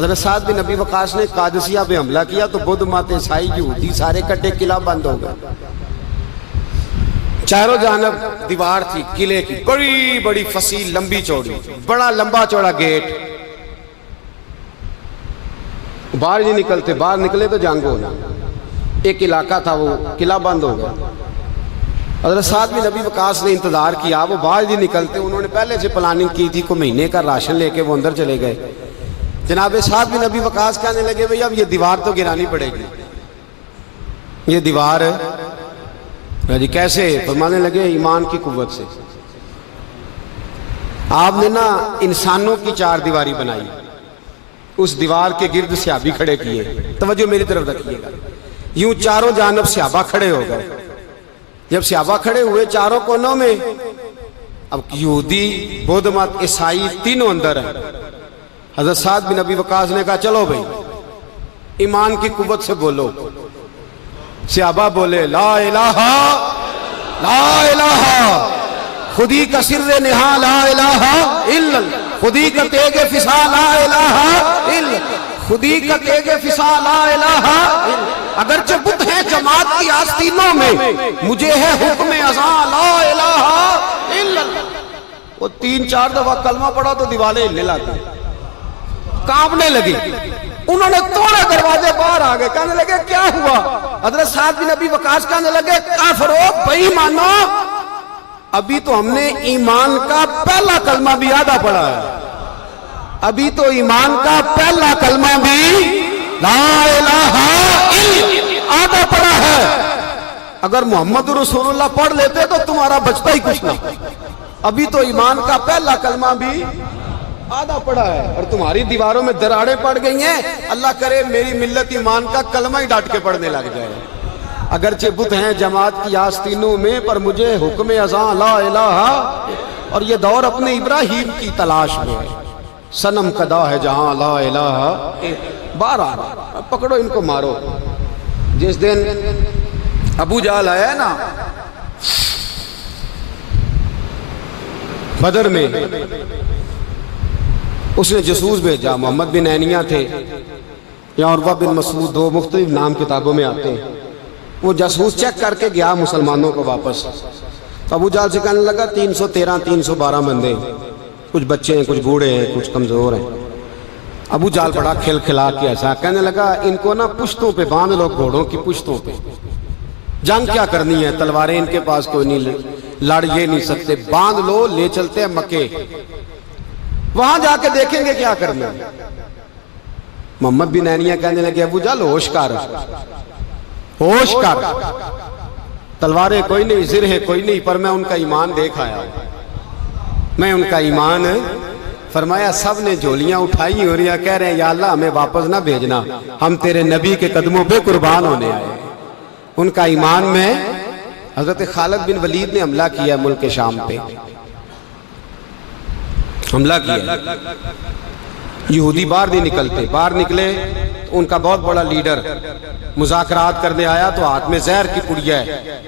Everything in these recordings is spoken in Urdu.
حضرت سعد بن ابی وقاص نے قادسیہ پہ حملہ کیا تو بدھ مت عیسائی یہودی سارے کٹے، قلعہ بند ہو گئے. چاروں جانب دیوار تھی قلعے کی، بڑی بڑی فصیل، لمبی چوڑی، بڑا لمبا چوڑا گیٹ. باہر نہیں نکلتے، باہر نکلے تو جنگ ہونا. ایک علاقہ تھا وہ قلعہ بند ہو گیا. حضرت سعد بن ابی وقاص نے انتظار کیا، وہ باہر نہیں نکلتے. انہوں نے پہلے سے پلاننگ کی تھی، کوئی مہینے کا راشن لے کے وہ اندر چلے گئے. جناب سعد بن ابی وقاص کہنے لگے بھئی اب یہ دیوار تو گرانی پڑے گی. یہ دیوار جی کیسے؟ فرمانے لگے ایمان کی قوت سے. آپ نے نا انسانوں کی چار دیواری بنائی، اس دیوار کے گرد صحابی کھڑے کیے. توجہ میری طرف رکھیے گا. یوں چاروں جانب صحابہ کھڑے ہو گئے. جب صحابہ کھڑے ہوئے چاروں کونوں میں، اب یہودی، بدھ مت، عیسائی تینوں اندر ہیں. حضرت سعد بن ابی وقاص نے کہا چلو بھئی ایمان کی قوت سے بولو. صحابہ بولے لا الہ لا الہ، خودی کا سر نہا لا الہ الا اللہ، خودی کا تیغ فسا لا الہ الا اللہ، خودی کا تیغ فسا لا الہ الا اللہ. اگرچہ بت ہیں جماعت کی آستینوں میں، مجھے ہے حکم ازاں لا الہ الا اللہ. وہ 3-4 دفعہ کلمہ پڑھا تو دیواریں ہلنے لگی، کانپنے لگی. انہوں نے توڑے دروازے، باہر آ گئے. کہنے لگے کیا ہوا؟ حضرت سعد بن ابی وقاص کہنے لگے کافرو، بے ایمانو، ابھی تو ہم نے ایمان کا پہلا کلمہ بھی آدھا پڑھا ہے. ابھی تو ایمان کا پہلا کلمہ بھی لا الہ الا اللہ آدھا پڑھا ہے. اگر محمد رسول اللہ پڑھ لیتے تو تمہارا بچتا ہی کچھ نہ. ابھی تو ایمان کا پہلا کلمہ بھی آدھا پڑھا ہے اور تمہاری دیواروں میں دراڑیں پڑ گئی ہیں. اللہ کرے میری ملت ایمان کا کلمہ ہی ڈانٹ کے پڑھنے لگ جائے. اگرچہ بت ہیں جماعت کی آستینوں میں، پر مجھے حکم ازاں لا الہ. اور یہ دور اپنے ابراہیم کی تلاش میں ہے. صنم کدا ہے جہاں لا الہ. باہر آ رہا، پکڑو ان کو مارو. جس دن ابو جہل آیا ہے نا بدر میں، اس نے جاسوس بھیجا. محمد بن عینیہ تھے یا عروہ بن مسعود، دو مختلف نام کتابوں میں آتے ہیں. وہ جاسوس چیک کر کے گیا مسلمانوں کو واپس. ابو جہل سے کہنے لگا 313 312 بندے، کچھ بچے ہیں، کچھ بوڑھے ہیں، کچھ کمزور ہیں. ابو جہل بڑا کھل کھلا کے ایسا کہنے لگا ان کو نا پشتوں پہ باندھ لو، گھوڑوں کی پشتوں پہ. جنگ کیا کرنی ہے؟ تلواریں ان کے پاس کوئی نہیں، لڑ یہ نہیں سکتے. باندھ لو، لے چلتے ہیں مکے، وہاں جا کے دیکھیں گے کیا کرنا ہے. محمد بن عینیہ کہنے لگے ابو جہل ہوش کر، ہوش کر. تلواریں کوئی نہیں، زرہ کوئی نہیں، پر میں ان کا ایمان دیکھ آیا. میں ان کا ایمان. فرمایا سب نے جھولیاں اٹھائی ہو رہی ہیں، کہہ رہے ہیں یا اللہ ہمیں واپس نہ بھیجنا، ہم تیرے نبی کے قدموں پہ قربان ہونے آئے. ان کا ایمان میں. حضرت خالد بن ولید نے حملہ کیا ملک شام پہ، حملہ کیا. یہودی باہر نہیں نکلتے. باہر نکلے تو ان کا بہت بڑا لیڈر مذاکرات کرنے آیا تو ہاتھ میں زہر کی پڑیا ہے.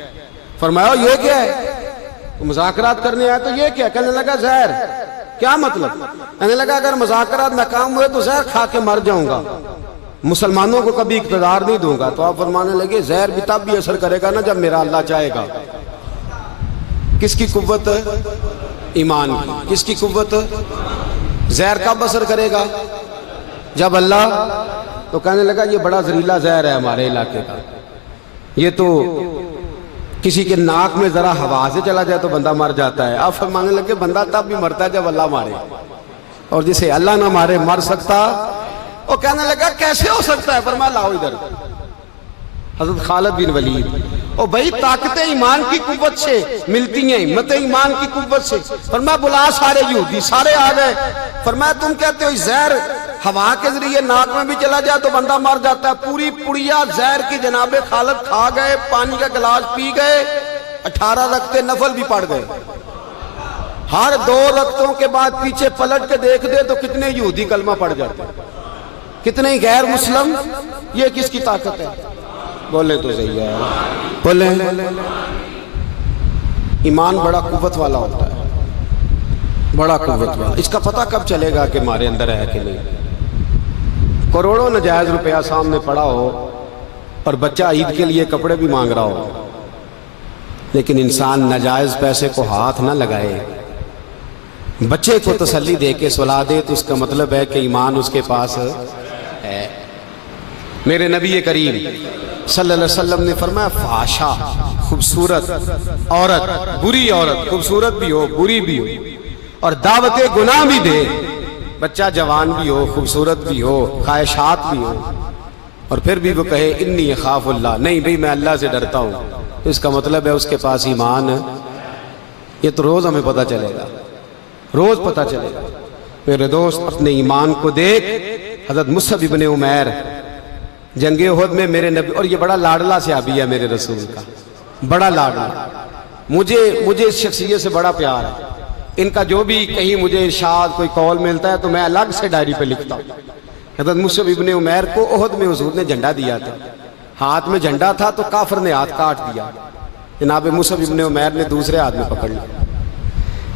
فرمایا یہ کیا ہے؟ مذاکرات کرنے آیا تو یہ کیا؟ کہنے لگا زہر. کیا مطلب؟ کہنے لگا اگر مذاکرات ناکام ہوئے تو زہر کھا کے مر جاؤں گا، مسلمانوں کو کبھی اقتدار نہیں دوں گا. تو آپ فرمانے لگے زہر بھی تب بھی اثر کرے گا نا جب میرا اللہ چاہے گا. کس کی قوت؟ ایمان کی. کس کی قوت؟ زہر کب اثر کرے گا؟ جب اللہ. تو کہنے لگا یہ بڑا زہریلا زہر ہے ہمارے علاقے کا، یہ تو کسی کے ناک میں ذرا ہوا سے چلا جائے تو بندہ مر جاتا ہے. آپ فرمانے لگے بندہ تب بھی مرتا ہے جب اللہ مارے، اور جسے اللہ نہ مارے مر سکتا. وہ کہنے لگا کیسے ہو سکتا ہے؟ فرمایا لاؤ ادھر. حضرت خالد بن ولید. او بھائی طاقتیں ایمان کی قوت سے ملتی ہیں، ہمتیں ایمان کی قوت سے. فرمایا بلا سارے یہودی. سارے آ گئے. فرمایا تم کہتے ہو زہر ہوا کے ذریعے ناک میں بھی چلا جائے تو بندہ مر جاتا ہے. پوری پڑیا زہر کی جناب خالد کھا گئے، پانی کا گلاس پی گئے. 18 رکعتیں نفل بھی پڑھ گئے. ہر 2 رکعتوں کے بعد پیچھے پلٹ کے دیکھ دے تو کتنے یہودی کلمہ پڑھ جاتے ہیں، کتنے غیر مسلم. یہ کس کی طاقت ہے؟ بولے تو صحیح ہے، بولے. ایمان بڑا قوت والا ہوتا ہے، بڑا قوت والا. اس کا پتہ کب چلے گا کہ ہمارے اندر ہے کہ نہیں؟ کروڑوں نجائز روپیہ سامنے پڑا ہو اور بچہ عید کے لیے کپڑے بھی مانگ رہا ہو، لیکن انسان ناجائز پیسے کو ہاتھ نہ لگائے، بچے کو تسلی دے کے سلا دے، تو اس کا مطلب ہے کہ ایمان اس کے پاس ہے۔ میرے نبی کریم صلی اللہ علیہ وسلم نے فرمایا فحاشا، خوبصورت عورت، بری عورت، خوبصورت بھی ہو بری بھی ہو اور دعوت گناہ بھی دے، بچہ جوان بھی ہو خوبصورت بھی ہو خواہشات بھی ہو، اور پھر بھی وہ کہے انی اخاف اللہ، نہیں بھئی میں اللہ سے ڈرتا ہوں، تو اس کا مطلب ہے اس کے پاس ایمان ہے۔ یہ تو روز ہمیں پتہ چلے گا، روز پتہ چلے گا۔ میرے دوست اپنے ایمان کو دیکھ، حضرت مصعب ابن عمیر جنگ احد میں میرے نبی، اور یہ بڑا لاڈلا صحابی ہے میرے رسول کا، بڑا لاڈلا، مجھے اس شخصیت سے بڑا پیار ہے۔ ان کا جو بھی کہیں مجھے ارشاد کوئی قول ملتا ہے تو میں الگ سے ڈائری پہ لکھتا ہوں۔ حضرت مصعب ابن عمیر کو احد میں حضور نے جھنڈا دیا تھا، ہاتھ میں جھنڈا تھا تو کافر نے ہاتھ کاٹ دیا، جناب مصعب ابن عمیر نے دوسرے ہاتھ میں پکڑ لیا،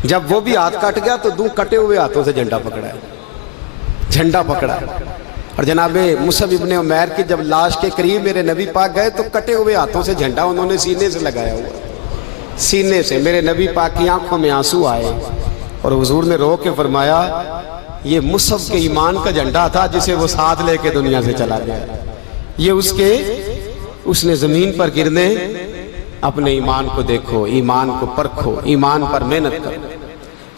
جب وہ بھی ہاتھ کٹ گیا تو دو کٹے ہوئے ہاتھوں سے جھنڈا پکڑا ہے، جھنڈا پکڑا ہے۔ اور جناب مصعب ابن عمیر کی جب لاش کے قریب میرے نبی پاک گئے تو کٹے ہوئے ہاتھوں سے جھنڈا انہوں نے سینے سے لگایا ہوا، سینے سے۔ میرے نبی پاک کی آنکھوں میں آنسو آئے اور حضور نے رو کے فرمایا یہ مصعب کے ایمان کا جھنڈا تھا جسے وہ ساتھ لے کے دنیا سے چلا گیا، یہ اس نے زمین پر گرنے، اپنے ایمان کو دیکھو، ایمان کو پرکھو، ایمان پر محنت کرو۔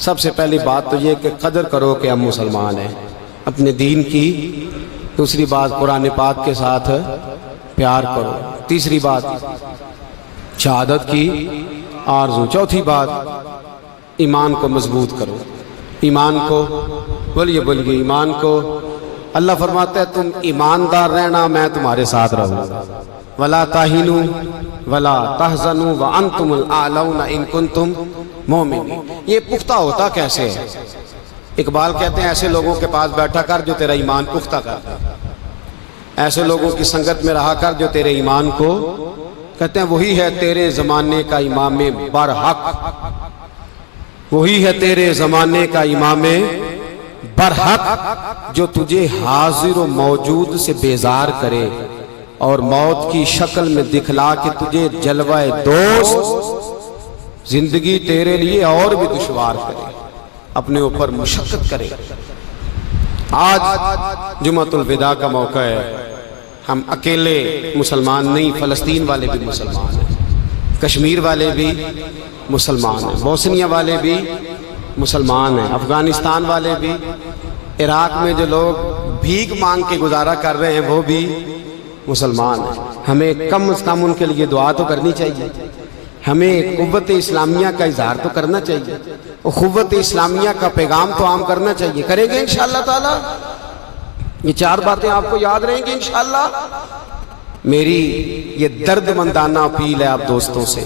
سب سے پہلی بات تو یہ کہ قدر کرو کہ ہم مسلمان ہیں، اپنے دین کی۔ دوسری بات قرآن پاک کے ساتھ پیار کرو۔ تیسری بات شہادت کی آرزو۔ چوتھی بات ایمان کو مضبوط کرو، ایمان کو بولیے ایمان کو۔ اللہ فرماتا ہے تم ایماندار رہنا میں تمہارے ساتھ رہوں گا، وَلَا تَهِنُوا وَلَا تَحْزَنُوا وَأَنْتُمُ الْأَعْلَوْنَ إِن كُنتُم مُؤْمِنِينَ۔ یہ پختہ ہوتا کیسے ہے؟ اقبال کہتے ہیں ایسے لوگوں کے پاس بیٹھا کر جو تیرا ایمان پختہ کرتا ہے، ایسے لوگوں کی سنگت میں رہا کر جو تیرے ایمان کو، کہتے ہیں وہی ہے تیرے زمانے کا امام برحق، وہی ہے تیرے زمانے کا امام برحق جو تجھے حاضر و موجود سے بیزار کرے اور موت کی شکل میں دکھلا کے تجھے جلوہ دوست زندگی تیرے لیے اور بھی دشوار کرے، اپنے اوپر مشقت کرے۔ آج جمعۃ الوداع کا موقع ہے، ہم اکیلے مسلمان نہیں، فلسطین والے بھی مسلمان ہیں، کشمیر والے بھی مسلمان ہیں، بوسنیا والے بھی مسلمان ہیں، افغانستان والے بھی، عراق میں جو لوگ بھیک مانگ کے گزارا کر رہے ہیں وہ بھی مسلمان ہیں۔ ہمیں کم از کم ان کے لیے دعا تو کرنی چاہیے، ہمیں قوت اسلامیہ کا اظہار تو کرنا چاہیے، قوت اسلامیہ کا پیغام تو عام کرنا چاہیے۔ کریں گے انشاءاللہ تعالی؟ یہ چار باتیں آپ کو یاد رہیں گی انشاءاللہ۔ میری یہ درد مندانہ اپیل ہے آپ دوستوں سے،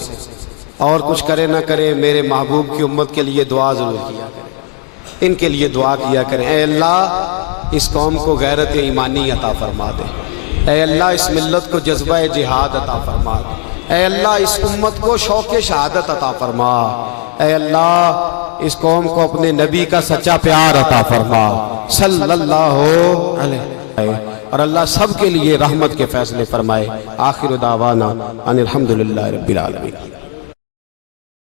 اور کچھ کرے نہ کرے میرے محبوب کی امت کے لیے دعا ضرور کیا کریں، ان کے لیے دعا کیا کریں۔ اے اللہ اس قوم کو غیرت ایمانی عطا فرما دے، اے اللہ اس ملت کو جذبہ جہاد عطا فرما دے، اے اللہ اس امت کو شوق شہادت عطا فرما، اے اللہ اس قوم کو اپنے نبی کا سچا پیار عطا فرما صلی اللہ علیہ وسلم، اور اللہ سب کے لیے رحمت کے فیصلے فرمائے۔ آخر دعوانا ان الحمدللہ رب العالمین۔